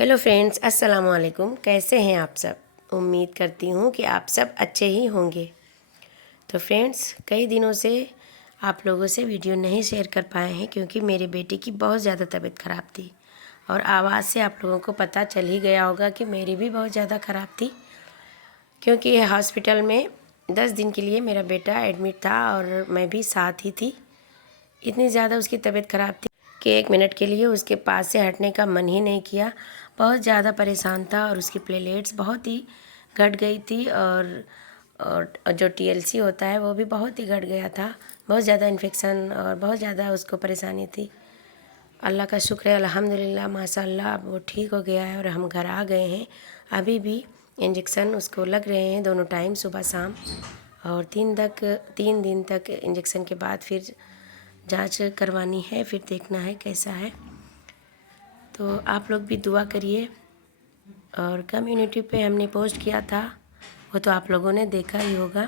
Hello friends, अस्सलाम वालेकुम। कैसे हैं आप सब? उम्मीद करती हूँ कि आप सब अच्छे ही होंगे। तो फ्रेंड्स, कई दिनों से आप लोगों से वीडियो नहीं शेयर कर पाए हैं क्योंकि मेरे बेटे की बहुत ज़्यादा तबीयत ख़राब थी। और आवाज़ से आप लोगों को पता चल ही गया होगा कि मेरी भी बहुत ज़्यादा ख़राब थी, क्योंकि हॉस्पिटल में 10 दिन के लिए मेरा बेटा एडमिट था और मैं भी साथ ही थी। इतनी ज़्यादा उसकी तबीयत ख़राब थी कि 1 मिनट के लिए उसके पास से हटने का मन ही नहीं किया। बहुत ज़्यादा परेशान था और उसकी प्लेटलेट्स बहुत ही घट गई थी और जो टीएलसी होता है वो भी बहुत ही घट गया था। बहुत ज़्यादा इन्फेक्शन और बहुत ज़्यादा उसको परेशानी थी। अल्लाह का शुक्र है, अल्हम्दुलिल्लाह, माशाल्लाह, अब वो ठीक हो गया है और हम घर आ गए हैं। अभी भी इंजेक्शन उसको लग रहे हैं दोनों टाइम, सुबह शाम। और 3 दिन तक इंजेक्शन के बाद फिर जांच करवानी है, फिर देखना है कैसा है। तो आप लोग भी दुआ करिए। और कम्युनिटी पे हमने पोस्ट किया था, वो तो आप लोगों ने देखा ही होगा।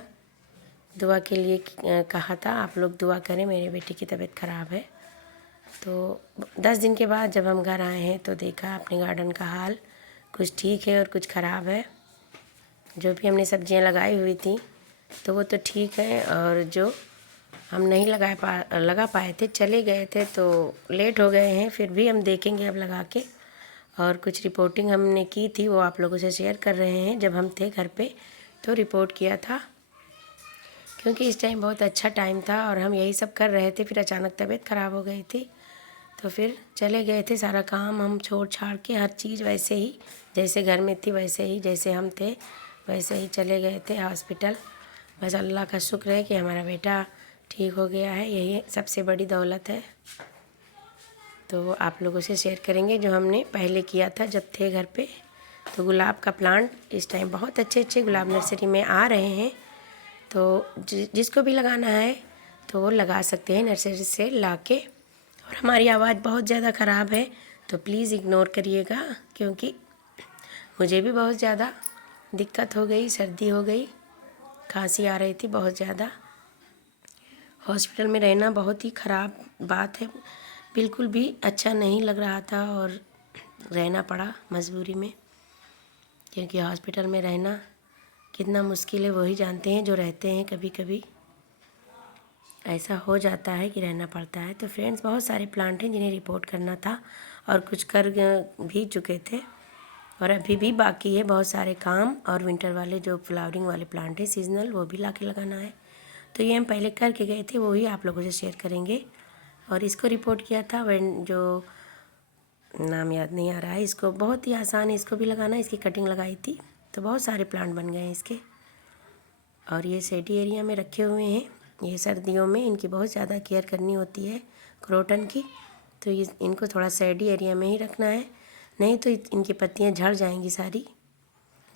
दुआ के लिए कहा था, आप लोग दुआ करें, मेरे बेटे की तबीयत ख़राब है। तो 10 दिन के बाद जब हम घर आए हैं तो देखा अपने गार्डन का हाल, कुछ ठीक है और कुछ ख़राब है। जो भी हमने सब्जियां लगाई हुई थी तो वो तो ठीक है, और जो हम नहीं लगा पाए थे, चले गए थे तो लेट हो गए हैं, फिर भी हम देखेंगे अब लगा के। और कुछ रिपोर्टिंग हमने की थी, वो आप लोगों से शेयर कर रहे हैं। जब हम थे घर पे तो रिपोर्ट किया था, क्योंकि इस टाइम बहुत अच्छा टाइम था और हम यही सब कर रहे थे। फिर अचानक तबीयत ख़राब हो गई थी तो फिर चले गए थे। सारा काम हम छोड़ छाड़ के, हर चीज़ वैसे ही जैसे घर में थी वैसे ही, जैसे हम थे वैसे ही चले गए थे हॉस्पिटल। बस अल्लाह का शुक्र है कि हमारा बेटा ठीक हो गया है, यही सबसे बड़ी दौलत है। तो आप लोगों से शेयर करेंगे जो हमने पहले किया था जब थे घर पे। तो गुलाब का प्लांट इस टाइम बहुत अच्छे अच्छे गुलाब नर्सरी में आ रहे हैं, तो जिसको भी लगाना है तो वो लगा सकते हैं नर्सरी से लाके। और हमारी आवाज़ बहुत ज़्यादा ख़राब है तो प्लीज़ इग्नोर करिएगा, क्योंकि मुझे भी बहुत ज़्यादा दिक्कत हो गई, सर्दी हो गई, खांसी आ रही थी बहुत ज़्यादा। हॉस्पिटल में रहना बहुत ही ख़राब बात है, बिल्कुल भी अच्छा नहीं लग रहा था और रहना पड़ा मजबूरी में, क्योंकि हॉस्पिटल में रहना कितना मुश्किल है वही जानते हैं जो रहते हैं। कभी कभी ऐसा हो जाता है कि रहना पड़ता है। तो फ्रेंड्स, बहुत सारे प्लांट हैं जिन्हें रिपोर्ट करना था और कुछ कर भी चुके थे और अभी भी बाकी है बहुत सारे काम। और विंटर वाले जो फ्लावरिंग वाले प्लांट हैं सीजनल, वो भी ला के लगाना है। तो ये हम पहले करके गए थे, वो ही आप लोगों से शेयर करेंगे। और इसको रिपोर्ट किया था जो नाम याद नहीं आ रहा है, इसको बहुत ही आसान है, इसको भी लगाना। इसकी कटिंग लगाई थी तो बहुत सारे प्लांट बन गए हैं इसके। और ये शेडी एरिया में रखे हुए हैं। ये सर्दियों में इनकी बहुत ज़्यादा केयर करनी होती है क्रोटन की, तो ये इनको थोड़ा शेडी एरिया में ही रखना है, नहीं तो इनकी पत्तियां झड़ जाएंगी सारी।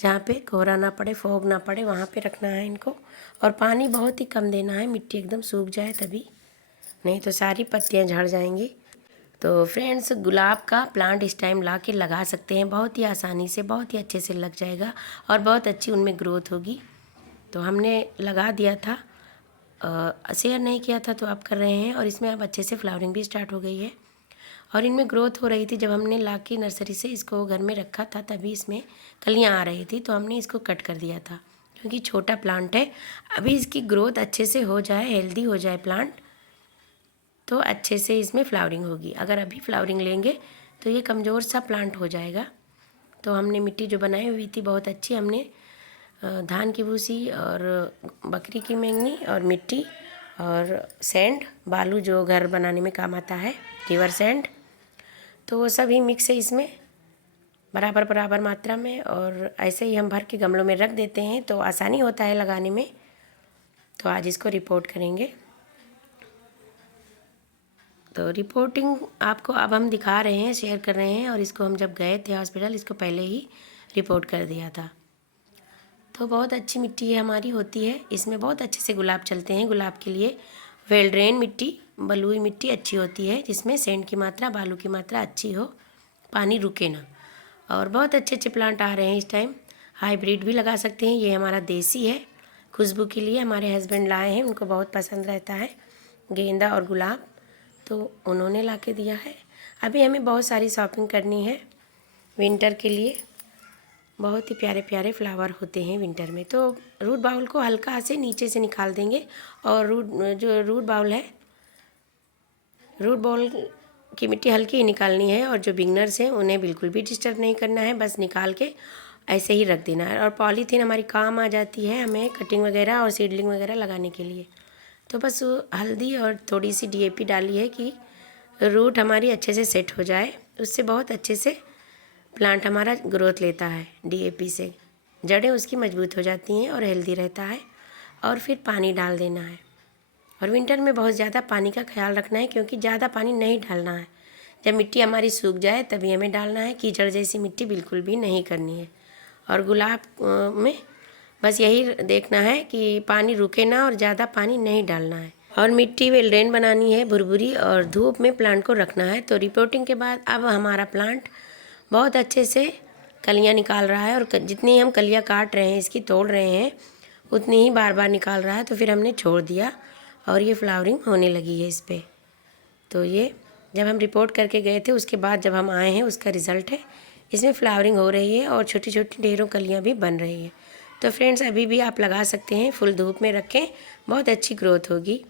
जहाँ पे कोहरा ना पड़े, फॉग ना पड़े, वहाँ पे रखना है इनको। और पानी बहुत ही कम देना है, मिट्टी एकदम सूख जाए तभी, नहीं तो सारी पत्तियाँ झड़ जाएंगी। तो फ्रेंड्स, गुलाब का प्लांट इस टाइम ला के लगा सकते हैं, बहुत ही आसानी से, बहुत ही अच्छे से लग जाएगा और बहुत अच्छी उनमें ग्रोथ होगी। तो हमने लगा दिया था, शेयर नहीं किया था तो आप कर रहे हैं। और इसमें अब अच्छे से फ्लावरिंग भी स्टार्ट हो गई है और इनमें ग्रोथ हो रही थी। जब हमने ला के नर्सरी से इसको घर में रखा था तभी इसमें कलियाँ आ रही थी, तो हमने इसको कट कर दिया था, क्योंकि छोटा प्लांट है। अभी इसकी ग्रोथ अच्छे से हो जाए, हेल्दी हो जाए प्लांट, तो अच्छे से इसमें फ्लावरिंग होगी। अगर अभी फ्लावरिंग लेंगे तो ये कमज़ोर सा प्लांट हो जाएगा। तो हमने मिट्टी जो बनाई हुई थी बहुत अच्छी, हमने धान की भूसी और बकरी की मेंगनी और मिट्टी और सैंड, बालू जो घर बनाने में काम आता है, रिवर सैंड, तो वो सभी मिक्स है इसमें बराबर बराबर मात्रा में। और ऐसे ही हम भर के गमलों में रख देते हैं तो आसानी होता है लगाने में। तो आज इसको रिपोर्ट करेंगे। तो रिपोर्टिंग आपको अब हम दिखा रहे हैं, शेयर कर रहे हैं। और इसको हम जब गए थे हॉस्पिटल, इसको पहले ही रिपोर्ट कर दिया था। तो बहुत अच्छी मिट्टी है हमारी, होती है इसमें बहुत अच्छे से गुलाब चलते हैं। गुलाब के लिए वेल ड्रेन मिट्टी, बलुई मिट्टी अच्छी होती है, जिसमें सैंड की मात्रा, बालू की मात्रा अच्छी हो, पानी रुके ना। और बहुत अच्छे अच्छे प्लांट आ रहे हैं इस टाइम। हाइब्रिड भी लगा सकते हैं, ये हमारा देसी है, खुशबू के लिए हमारे हस्बैंड लाए हैं, उनको बहुत पसंद रहता है गेंदा और गुलाब, तो उन्होंने ला के दिया है। अभी हमें बहुत सारी शॉपिंग करनी है विंटर के लिए बहुत ही प्यारे प्यारे फ्लावर होते हैं विंटर में। तो रूट बाउल को हल्का से नीचे से निकाल देंगे और रूट बाउल है, रूट बाउल की मिट्टी हल्की ही निकालनी है और जो बिगनर्स हैं उन्हें बिल्कुल भी डिस्टर्ब नहीं करना है, बस निकाल के ऐसे ही रख देना है। और पॉलीथीन हमारी काम आ जाती है हमें कटिंग वगैरह और सीडलिंग वगैरह लगाने के लिए। तो बस हल्दी और थोड़ी सी DAP डाली है कि रूट हमारी अच्छे से सेट हो जाए, उससे बहुत अच्छे से प्लांट हमारा ग्रोथ लेता है। DAP से जड़ें उसकी मजबूत हो जाती हैं और हेल्दी रहता है। और फिर पानी डाल देना है और विंटर में बहुत ज़्यादा पानी का ख्याल रखना है क्योंकि ज़्यादा पानी नहीं डालना है। जब मिट्टी हमारी सूख जाए तभी हमें डालना है, कीचड़ जैसी मिट्टी बिल्कुल भी नहीं करनी है। और गुलाब में बस यही देखना है कि पानी रुके ना और ज़्यादा पानी नहीं डालना है। और मिट्टी वेल ड्रेन बनानी है भुरभुरी और धूप में प्लांट को रखना है। तो रिपोर्टिंग के बाद अब हमारा प्लांट बहुत अच्छे से कलियां निकाल रहा है और जितनी हम कलियां काट रहे हैं, इसकी तोड़ रहे हैं, उतनी ही बार बार निकाल रहा है। तो फिर हमने छोड़ दिया और ये फ्लावरिंग होने लगी है इस पर। तो ये जब हम रिपोर्ट करके गए थे उसके बाद जब हम आए हैं उसका रिज़ल्ट है। इसमें फ्लावरिंग हो रही है और छोटी छोटी ढेरों कलियां भी बन रही है। तो फ्रेंड्स अभी भी आप लगा सकते हैं, फुल धूप में रखें, बहुत अच्छी ग्रोथ होगी।